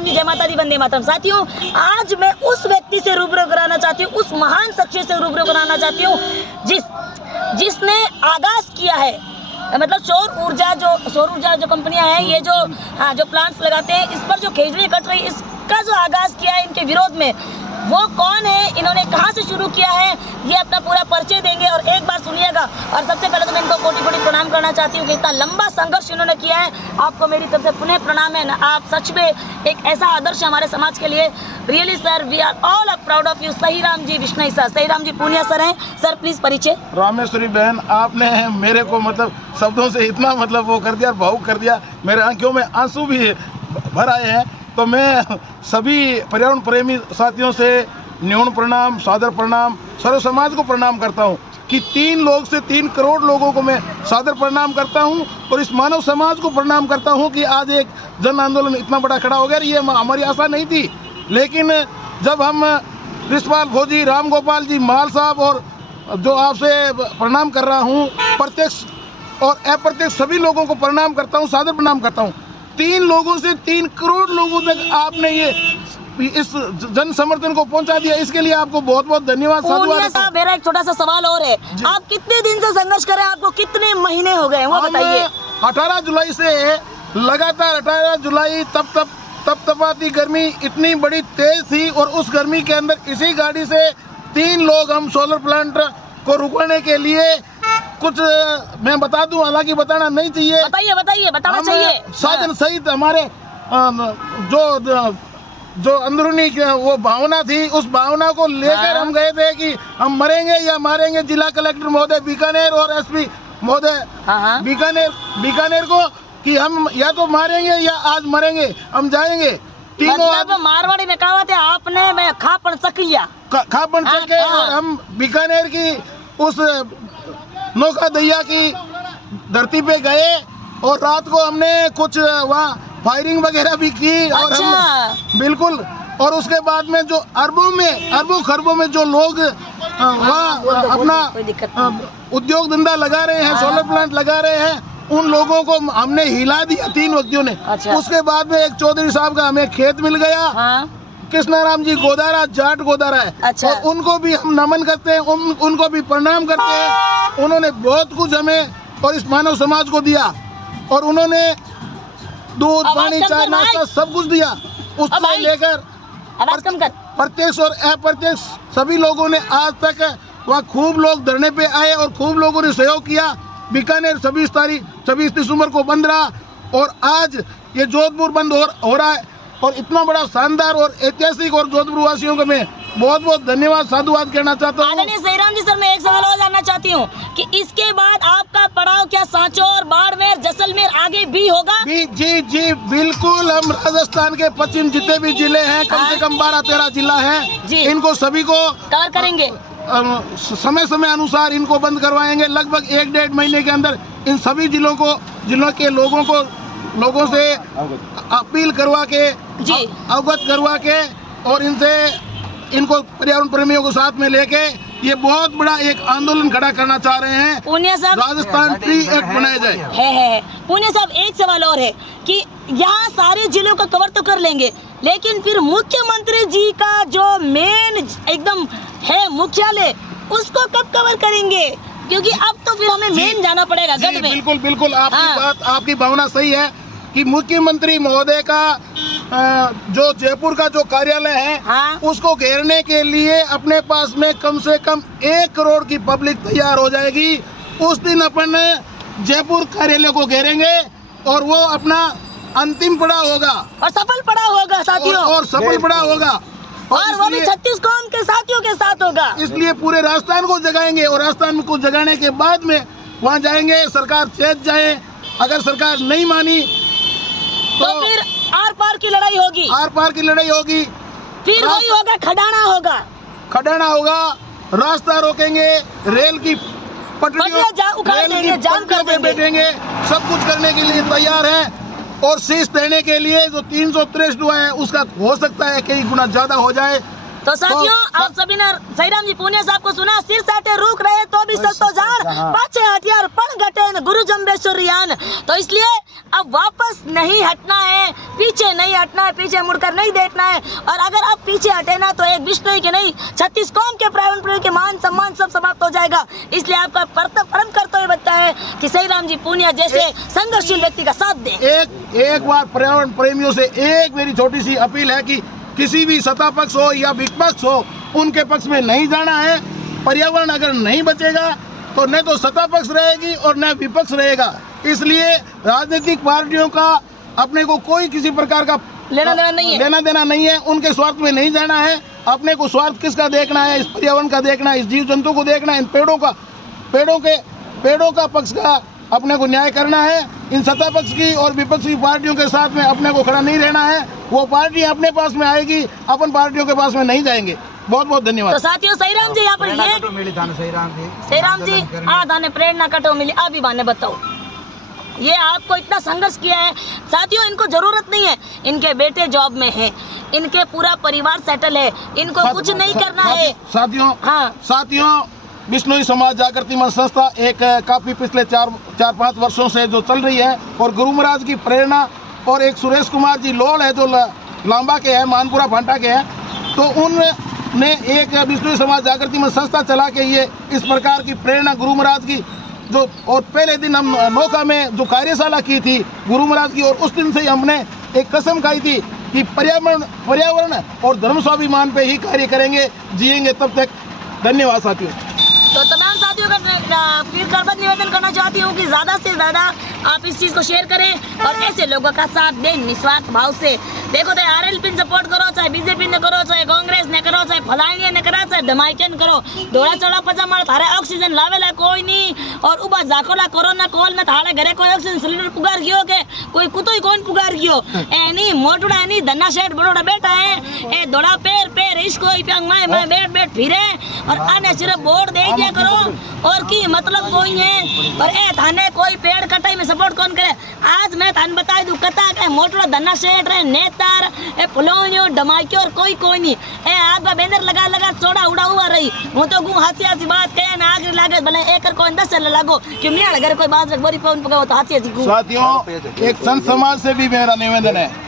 राम जी, जय माता दी, वंदे मातरम। साथियों, आज मैं उस व्यक्ति से रूबरू कराना चाहती हूँ, उस महान शख्सियत से रूबरू कराना चाहती हूँ जिसने आगाज किया है, मतलब सौर ऊर्जा जो कंपनियां हैं, ये जो प्लांट्स लगाते हैं, इस पर जो खेजड़ी कट रही, इसका जो आगाज किया है इनके विरोध में, वो कौन है, इन्होंने कहां से शुरू किया है, ये अपना पूरा परिचय देंगे और एक बार सुनिएगा। और सबसे पहले तो मैं इनको कोटि-कोटि प्रणाम करना चाहती हूँ कि इतना लंबा संघर्ष इन्होंने किया है। आपको मेरी तरफ से पुनः प्रणाम है। आप सच में एक ऐसा आदर्श है हमारे समाज के लिए। Really sir, we are all proud of you. Sahi Ram ji Vishnu sir, Sahi Ram ji Poonia sir हैं। सर प्लीज परिचय। रामेश्वरी बहन, आपने मेरे को मतलब शब्दों से इतना मतलब वो कर दिया, भावुक कर दिया, मेरे आंखों में आंसू भी भर आए हैं। तो मैं सभी पर्यावरण प्रेमी साथियों से न्यून प्रणाम, सादर प्रणाम, सर्व समाज को प्रणाम करता हूँ कि 3 लोग से 3 करोड़ लोगों को मैं सादर प्रणाम करता हूँ और इस मानव समाज को प्रणाम करता हूँ कि आज एक जन आंदोलन इतना बड़ा खड़ा हो गया। ये हमारी आशा नहीं थी, लेकिन जब हम रिश्पाल फौजी, राम गोपाल जी, माल साहब और जो आपसे प्रणाम कर रहा हूँ, प्रत्यक्ष और अप्रत्यक्ष सभी लोगों को प्रणाम करता हूँ, सादर प्रणाम करता हूँ। 3 लोगों से 3 करोड़ लोगों तक आपने ये इस जन समर्थन को पहुंचा दिया, इसके लिए आपको बहुत बहुत धन्यवाद। साहब, मेरा एक छोटा सा सवाल और है, आप कितने दिन से संघर्ष कर रहे हैं, आपको कितने महीने हो गए वो बताइए। 18 जुलाई से लगातार 18 जुलाई तपतपाती गर्मी इतनी बड़ी तेज थी और उस गर्मी के अंदर इसी गाड़ी से 3 लोग हम सोलर प्लांट को रुकवाने के लिए कुछ मैं बता दूं, हालांकि बताना नहीं चाहिए। बताइए, बताना चाहिए। साधन सहित हमारे जो अंदरूनी वो भावना थी, उस भावना को लेकर हम गए थे कि हम मरेंगे या मारेंगे जिला कलेक्टर महोदय बीकानेर और एसपी महोदय बीकानेर को कि हम या तो मारेंगे या आज मरेंगे, हम जाएंगे। मतलब मारवाड़ी में कहावत है, आपने मैं खापन चख लिया, खापन चख के और हम बीकानेर की उस नौका दैया की धरती पे गए और रात को हमने कुछ वहाँ फायरिंग वगैरह भी की। और हम बिल्कुल, और उसके बाद में जो अरबों खरबों में जो लोग वहाँ अपना उद्योग धंधा लगा रहे हैं, सोलर प्लांट लगा रहे हैं, उन लोगों को हमने हिला दिया 3 व्यक्तियों ने। उसके बाद में एक चौधरी साहब का हमें खेत मिल गया, कृष्णाराम जी गोदारा, जाट गोदारा है, और उनको भी हम नमन करते हैं, उनको भी प्रणाम करते हैं। उन्होंने बहुत कुछ हमें और इस मानव समाज को दिया और उन्होंने दूध, पानी, चाय, नाश्ता सब कुछ दिया। उससे लेकर प्रत्यक्ष और अप्रत्यक्ष सभी लोगों ने आज तक वहाँ खूब लोग धरने पे आए और खूब लोगों ने सहयोग किया। बीकानेर 26 दिसंबर को बंद रहा और आज ये जोधपुर बंद हो रहा है और इतना बड़ा शानदार और ऐतिहासिक, और जोधपुर वासियों को मैं बहुत बहुत धन्यवाद, साधुवाद कहना चाहता हूँ। आदरणीय सहीराम जी सर, मैं एक सवाल और जानना चाहती हूँ कि इसके बाद आपका पड़ाव क्या सांचौर, बाड़मेर, जैसलमेर आगे भी होगा? जी बिल्कुल। हम राजस्थान के पश्चिम जितने भी जिले हैं, कम से कम 12-13 जिला है, इनको सभी को कवर करेंगे। समय अनुसार इनको बंद करवाएंगे। लगभग 1-1.5 महीने के अंदर इन सभी जिलों के लोगों से अपील करवा के, अवगत करवा के और इनको पर्यावरण प्रेमियों को साथ में लेके ये बहुत बड़ा एक आंदोलन खड़ा करना चाह रहे हैं। पूनिया साहब, राजस्थान ट्री एक्ट बनाया जाए। है। पूनिया साहब, एक सवाल और है कि यहाँ सारे जिलों का कवर तो कर लेंगे, लेकिन फिर मुख्यमंत्री जी का जो मेन एकदम है मुख्यालय, उसको कब कवर करेंगे? क्योंकि अब तो फिर हमें मेन जाना पड़ेगा गढ़ में। बिल्कुल आपकी भावना सही है कि मुख्यमंत्री महोदय का जो जयपुर का जो कार्यालय है, उसको घेरने के लिए अपने पास में कम से कम 1 करोड़ की पब्लिक तैयार हो जाएगी। उस दिन अपन जयपुर कार्यालय को घेरेंगे और वो अपना अंतिम पड़ाव होगा और सफल पड़ाव होगा साथियों, और सफल पड़ाव होगा, और वो भी 36 कौम के साथियों के साथ होगा। इसलिए पूरे राजस्थान को जगाएंगे और राजस्थान को जगाने के बाद में वहाँ जाएंगे, सरकार चेत जाए। अगर सरकार नहीं मानी तो फिर आर पार की लड़ाई होगी, फिर वही होगा, खडाना होगा, रास्ता रोकेंगे, रेल की पटरियों उखाड़ देंगे, जाम कर देंगे, बैठेंगे, सब कुछ करने के लिए तैयार हैं। और शीश देने के लिए जो 363 हुआ है, उसका हो सकता है कई गुना ज्यादा हो जाए। तो साथियों आप सभी ने सईराम जी पूनिया साहब को सुना, सिर साटे रुक रहे तो भी सस्तो झाड़, पाछे हथियार पण घटे गुरु जम्बेश्वर यान। तो इसलिए अब वापस नहीं हटना है, पीछे नहीं हटना है, पीछे मुड़कर नहीं देखना है। और अगर आप पीछे हटे ना तो एक विष्णु के नहीं 36 कौम के प्रावण के मान सम्मान सब समाप्त हो जाएगा। इसलिए आपका परम कर्तव्य बनता है कि सईराम जी पूनिया जैसे संघर्षशील व्यक्ति का साथ दें। एक बार पर्यावरण प्रेमियों से एक मेरी छोटी सी अपील है कि किसी भी सत्ता पक्ष हो या विपक्ष हो, उनके पक्ष में नहीं जाना है। पर्यावरण अगर नहीं बचेगा तो न तो सत्ता पक्ष रहेगी और न विपक्ष रहेगा। इसलिए राजनीतिक पार्टियों का अपने को कोई किसी प्रकार का लेना देना नहीं है, उनके स्वार्थ में नहीं जाना है। अपने को स्वार्थ किसका देखना है? इस पर्यावरण का देखना है, इस जीव जंतु को देखना है, इन पेड़ों का पक्ष का अपने को न्याय करना है। इन सत्ता पक्ष की और विपक्षी पार्टियों के साथ में अपने को खड़ा नहीं रहना है। वो पार्टी अपने पास में आएगी, अपन पार्टियों के पास में नहीं जाएंगे। बहुत बहुत धन्यवाद। तो साथियों सईराम जी यहाँ पर सईराम जी थाने प्रेरणा कटो मिली, आप ही बाने बताओ, ये आपको इतना संघर्ष किया है। साथियों इनको जरूरत नहीं है, इनके बेटे जॉब में है, इनके पूरा परिवार सेटल है, इनको कुछ नहीं करना है। साथियों बिश्नोई समाज जागृति मंच संस्था एक काफी पिछले 4-5 वर्षों से जो चल रही है, और गुरु महाराज की प्रेरणा और एक सुरेश कुमार जी लोल है जो लांबा के हैं, मानपुरा भांटा के हैं, तो उनने एक बिश्नोई समाज जागृति मंच संस्था चला के ये इस प्रकार की प्रेरणा गुरु महाराज की जो, और पहले दिन हम नौका में जो कार्यशाला की थी गुरु महाराज की, और उस दिन से ही हमने एक कसम खाई थी कि पर्यावरण और धर्म स्वाभिमान पे ही कार्य करेंगे, जिएंगे तब तक। धन्यवाद साथियों। तो तमाम साथियों का फिर करबद्ध निवेदन करना चाहती हूँ कि ज़्यादा से ज़्यादा आप इस चीज़ को शेयर करें और ऐसे लोगों का साथ दें निस्वार्थ भाव से। देखो तो आरएलपी ने सपोर्ट करो, चाहे बीजेपी ने करो, चाहे कांग्रेस ने करो, चाहे फलानिया ने करा, चाहे धमाके ने करो, दौड़ा चौड़ा पजामा थारे ऑक्सीजन लावेला कोई नहीं, और उबा जाकोला कोरोना कॉल में थारे घरे कोई ऑक्सीजन सिलेंडर पुगार गयो के कोई कुतो ही कौन पुगार गयो एनी मोटुड़ा एनी धन्ना शेठ बड़ोड़ा बैठा है ए दौड़ा पैर इसको प्यांग मैं बैठ फिरे और आने सिर्फ वोट दे दिया करो और की मतलब कोई है। और ए थाने कोई पेड़ कटाई में सपोर्ट कौन करे? आज मैं थाने बता दूं कता के मोटुड़ा धन्ना शेठ रे नेतार ए फुलोनियो धमाकियो और कोई नहीं ए आपका बैनर लगा चौड़ा उड़ा हुआ रही हूं तो गु हाथी बात कहे ना आगे लागे भले एक कोई 10 लागो क्यों नहीं अगर कोई बात बोरी पवन पकाओ तो हाथी साथियों एक संत समाज से भी मेरा निवेदन है